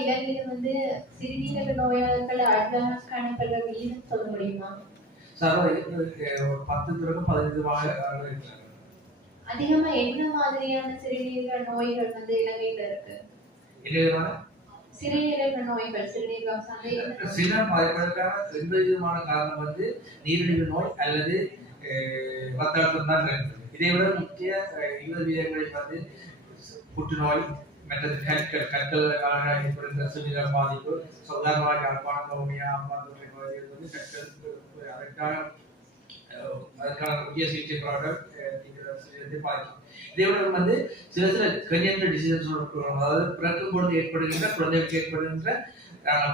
இலங்கையில வந்து சிறுநீரக நோயாளர்கள் அடையாளம் காணப்படுற விகிதம் சொல்ல முடியுமா? சார் ஒரு 10 பிறகு 15 இருக்கிறாங்க. அதிகமா என்ன மாதிரியான சிறுநீரக நோய்கள் வந்து இலங்கையில இருக்கு? சிறுநீரக நோய்கள், சிறுநீரகம் சார்ந்த சிறுநீரகம் பாதிப்பதற்கான 2 விதமான காரணம் வந்து நீரிழிவு நோய் அல்லது ரத்த அழுத்தம் தான் இருக்குது. இதை விட முக்கிய 20 வீதங்களில் வந்து புற்றுநோய் மற்றது கற்களுக்கான ஏற்படுகிற சிறுநீரக பாதிப்பு, உதாரணமாக யாழ்ப்பாணம், வவுனியா, அம்பாந்தோட்டை பகுதிகள் வந்து கற்கள் அதற்கான முக்கிய சிகிச்சை ப்ராடக்ட் பாதிக்கும். இதே விட வந்து சில கன்ஜென்டல் டிசீசஸ் அதாவது பிறக்கும் பொழுது ஏற்படுகின்ற குழந்தைகளுக்கு ஏற்படுகின்ற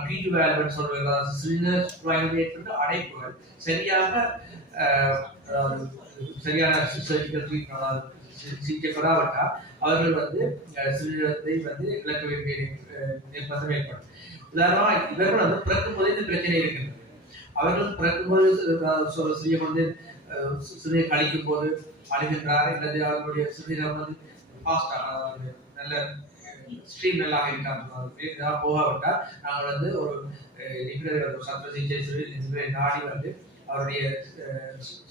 பீட்டு வேல்வன் சொல்வது, சிறுநீரக ஏற்பட்ட அடைப்புகள் சரியான சர்ஜிக்கல் ட்ரீட்மெண்ட் சிகிச்சை பெறாவிட்டால் அவர்கள் வந்து சிறுநீரகத்தை வந்து இழக்க வேண்டிய நிர்பந்தம் ஏற்படும். உதாரணமாக இவர்கள் வந்து பிறக்கும் போதே இந்த பிரச்சனை இருக்கின்றது. அவர்கள் பிறக்கும்போது செய்யப்பட்டு சிறுநீர் கழிக்கும் போது அழுகின்றார் அல்லது அவர்களுடைய சிறுநீரகம் வந்து ஃபாஸ்டாக நல்ல ஸ்ட்ரீம் நல்லா இருக்காங்க போகாவிட்டால் நாங்கள் வந்து ஒரு சத்திர சிகிச்சை நாடி வந்து அவருடைய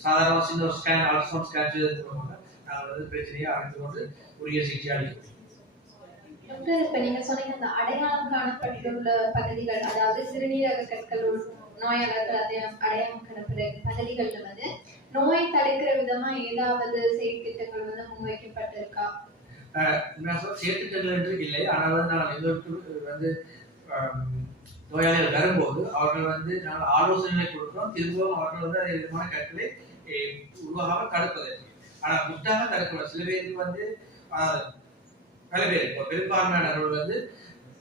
சாதாரண சின்ன ஒரு ஸ்கேன் அல்ட்ராசவுண்ட் ஸ்கேன் செய்ததன் மூலமாக நாங்கள் வந்து பிரச்சனையை அறிந்து கொண்டு உரிய சிகிச்சை அளிக்கிறோம். இப்ப நீங்க சொன்னீங்க அந்த அடையாளம் காணப்பட்டுள்ள பகுதிகள், அதாவது சிறுநீரக கற்கள் நோயாளர்கள் அடையாளம் காணப்படுற பகுதிகள்ல வந்து நோய் தடுக்கிற விதமா ஏதாவது செயற்திட்டங்கள் வந்து முன்வைக்கப்பட்டிருக்கா? செயற்திட்டங்கள் என்று இல்லை, ஆனால் நான் எங்களுக்கு வந்து நோயாளிகள் வரும்போது அவர்கள் வந்து நாங்கள் ஆலோசனைகளை கொடுக்கிறோம். திரும்பவும் அவர்கள் வந்து அதே விதமான கற்களை உருவாகாமல் தடுப்பதற்கு. ஆனால் முட்டாக தடுக்கணும். சில பேருக்கு வந்து பல பேர் இப்போ பெரும்பான்மையானவர்கள் வந்து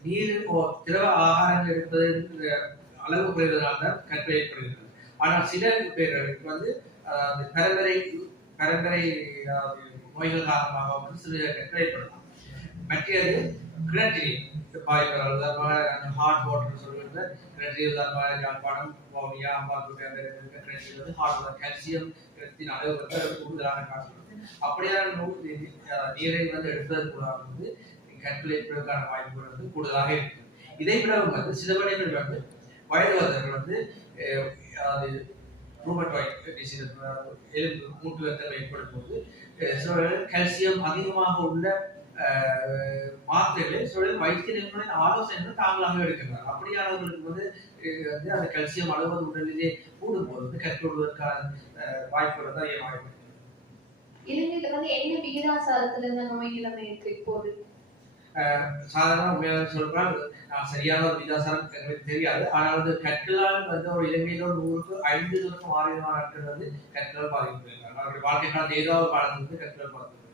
நீர் திரவ ஆகாரங்கள் எடுப்பது அளவு குறைவதனால் தான் கற்கள் ஏற்படுகிறது. ஆனால் சில பேர்களுக்கு வந்து பரம்பரை நோய்கள் காரணமாக வந்து சில கற்கள் ஏற்படலாம். மற்றது கிணற்றில் பாய்கள் உதாரணமாக ஹாட் வாட்டர் சொல்லுறது கிணற்றில் உதாரணமாக யாழ்ப்பாணம், வவுனியா, அம்பாந்தோட்டை அந்த கிணற்றில் வந்து ஹாட் வாட்டர் கால்சியம் அளவு வந்து கூடுதலான காரணம். அப்படியான நீரை வந்து எடுப்பதன் மூலம் வந்து கற்கள் ஏற்படுவதற்கான வாய்ப்புகள் வந்து கூடுதலாக இருக்கு. இதை விட வந்து சில வேளைகள் வந்து வயது வந்தவர்கள் வந்து எலும்பு மூட்டு வருத்தம் ஏற்படும் போது சில வேளைகள் கால்சியம் அதிகமாக உள்ள மாத்திரைகளை சில வைத்திய நிபுணரின் ஆலோசனைகள் தாங்களாக எடுக்கிறார். அப்படியானவர்களுக்கு வந்து அந்த கால்சியம் அளவு உடலிலே கூடும் போது வந்து கற்றுவிடுவதற்கான வாய்ப்புகள் தான் ஏமாறும். இலங்கையில வந்து என்ன விகிதாசாரத்துல இந்த நோய் நிலைமை இருக்கு இப்போது? சாதாரண உண்மையாக சொல்றால் நான் சரியான ஒரு விகிதாசாரம் எங்களுக்கு தெரியாது. ஆனால் வந்து கற்களால் வந்து ஒரு இலங்கையில 100க்கு 5 6 நாட்கள் வந்து கற்களால் பாதிக்கப்படுகிறார்கள். அவருடைய வாழ்க்கை காலத்தில் ஏதாவது காலத்தில் வந்து கற்களால் பாதிக்கப்படுகிறார்கள்.